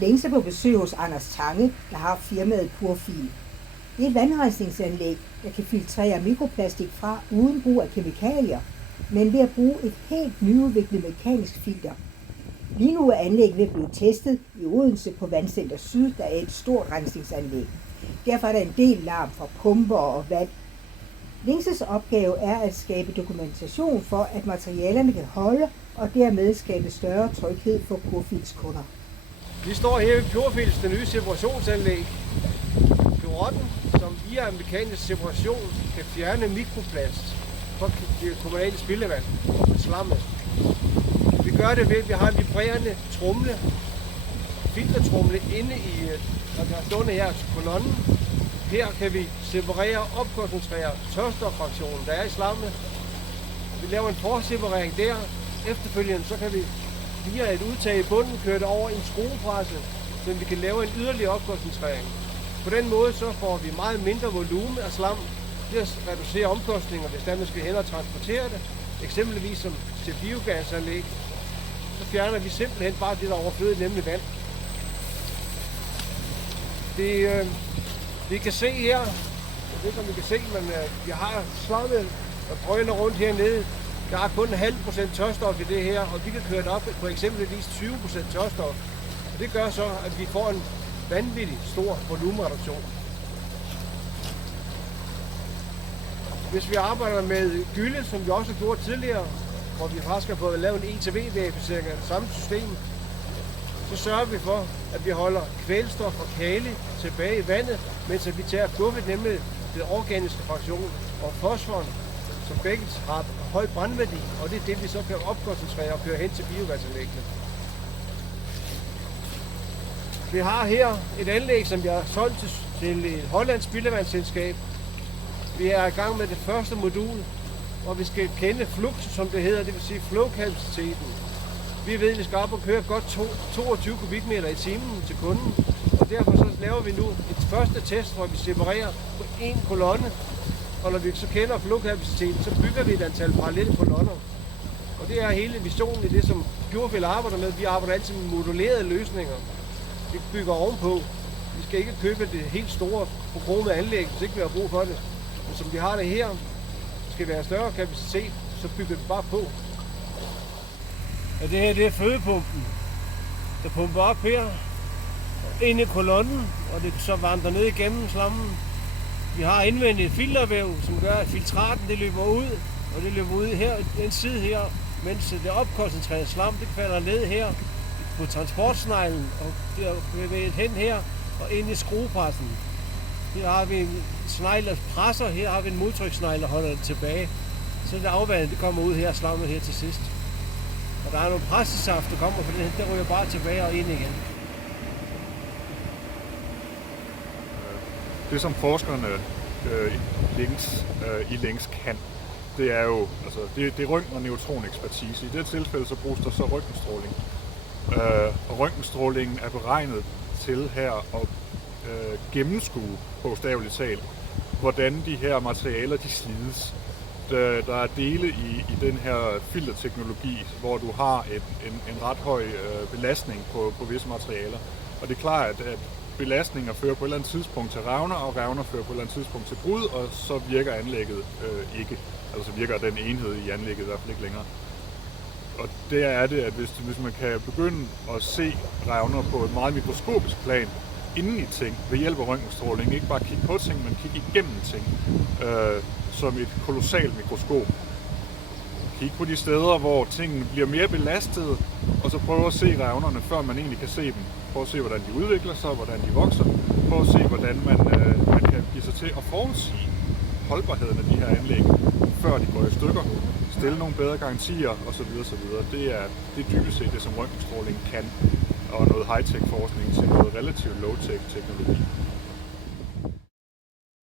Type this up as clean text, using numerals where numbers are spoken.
Længes er på besøg hos Anders Tange, der har firmaet Purfil. Det er et vandrensningsanlæg, der kan filtrere mikroplastik fra uden brug af kemikalier, men ved at bruge et helt nyudviklet mekanisk filter. Lige nu er anlægget ved at blive testet i Odense på Vandcenter Syd, der er et stort rensningsanlæg. Derfor er der en del larm fra pumper og vand. Længes opgave er at skabe dokumentation for, at materialerne kan holde og dermed skabe større tryghed for Purfils kunder. Vi står her ved Purfils, det nye separationsanlæg. Pirotten, som via en mekanisk separation kan fjerne mikroplast fra det kommunale spildevand, slammet. Vi gør det ved, at vi har en vibrerende tromle, filtertromle inde i, der er stående her til kolonnen. Her kan vi separere og opkoncentrere tørstoffraktionen, der er i slammet. Vi laver en forseparering der. Efterfølgende så kan vi via et udtag i bunden køre det over i en skruepresse, så vi kan lave en yderligere opkoncentrering. På den måde så får vi meget mindre volumen af slam. Det reducerer omkostninger, hvis man skal hen og transportere det. Eksempelvis som til biogasanlæg. Så fjerner vi simpelthen bare det, der er overflødigt, nemlig vand. Vi kan se her, det som vi kan se, men vi har slammet og drøner rundt hernede. Der er kun 0,5% tørstof i det her, og vi kan køre det op på eksempelvis 20% tørstof. Og det gør så, at vi får en vanvittig stor volumenreduktion. Hvis vi arbejder med gylde, som vi også har gjort tidligere, hvor vi faktisk har fået lavet en ETV-verificering af det samme system, så sørger vi for, at vi holder kvælstof og kali tilbage i vandet, mens vi tager buffet, nemlig den organiske fraktion og fosforen, som begge har høj brændværdi, og det er det, vi så kan opkoncentrere og køre hen til biogasanlæggene. Vi har her et anlæg, som vi har solgt til et hollandsk spildevandsselskab. Vi er i gang med det første modul, hvor vi skal kende flux, som det hedder, det vil sige flowkapaciteten. Vi ved, at vi skal op og køre godt 22 kubikmeter i timen til kunden, og derfor så laver vi nu et første test, hvor vi separerer på en kolonne, og når vi så kender flowkapaciteten, så bygger vi et antal parallelle kolonner. Og det er hele visionen i det, som Purfil arbejder med. Vi arbejder altid med modulerede løsninger. Vi bygger ovenpå. Vi skal ikke købe det helt store forkromede anlæg, hvis ikke vi har brug for det. Men som vi har det her, skal vi have større kapacitet, så bygger vi bare på. Og det her, det er fødepumpen, der pumper op her, ind i kolonnen, og det så vandrer ned igennem slammen. Vi har indvendigt et filtervæv, som gør, at filtraten det løber ud, og det løber ud her, den side her, mens det opkoncentrerede slam, det falder ned her på transportsneglen, og det er bevæget hen her, og ind i skruepressen. Her har vi en snegl, der presser, her har vi en modtrykssnegl, der holder det tilbage. Så det afvandet, det kommer ud her, slammet her til sidst. Og der er nogle pressesaft, der kommer på den her, der ryger bare tilbage og ind igen. Det som forskerne i Længes kan, det er jo altså, det er røntgen- og neutronekspertise. I det tilfælde så bruges der så røntgenstråling. Og røntgenstrålingen er beregnet til her at gennemskue, bogstaveligt talt, hvordan de her materialer de slides. Der er dele i den her filterteknologi, hvor du har en ret høj belastning på visse materialer. Og det er klart, at belastninger fører på et eller andet tidspunkt til revner, og revner fører på et eller andet tidspunkt til brud, og så virker anlægget ikke. Altså så virker den enhed i anlægget i hvert fald ikke længere. Og der er det, at hvis man kan begynde at se revner på et meget mikroskopisk plan, inden i ting, ved hjælp af røntgenstråling, ikke bare kigge på ting, men kigge igennem ting, som et kolossalt mikroskop. Kig på de steder, hvor tingene bliver mere belastede, og så prøve at se revnerne, før man egentlig kan se dem. Prøv at se, hvordan de udvikler sig, hvordan de vokser. Prøv at se, hvordan man kan give sig til at forudsige holdbarheden af de her anlæg, før de går i stykker. Stille nogle bedre garantier osv. osv. Det er dybest set det, som røntgenstråling kan, og noget high-tech forskning til noget relativt low-tech teknologi.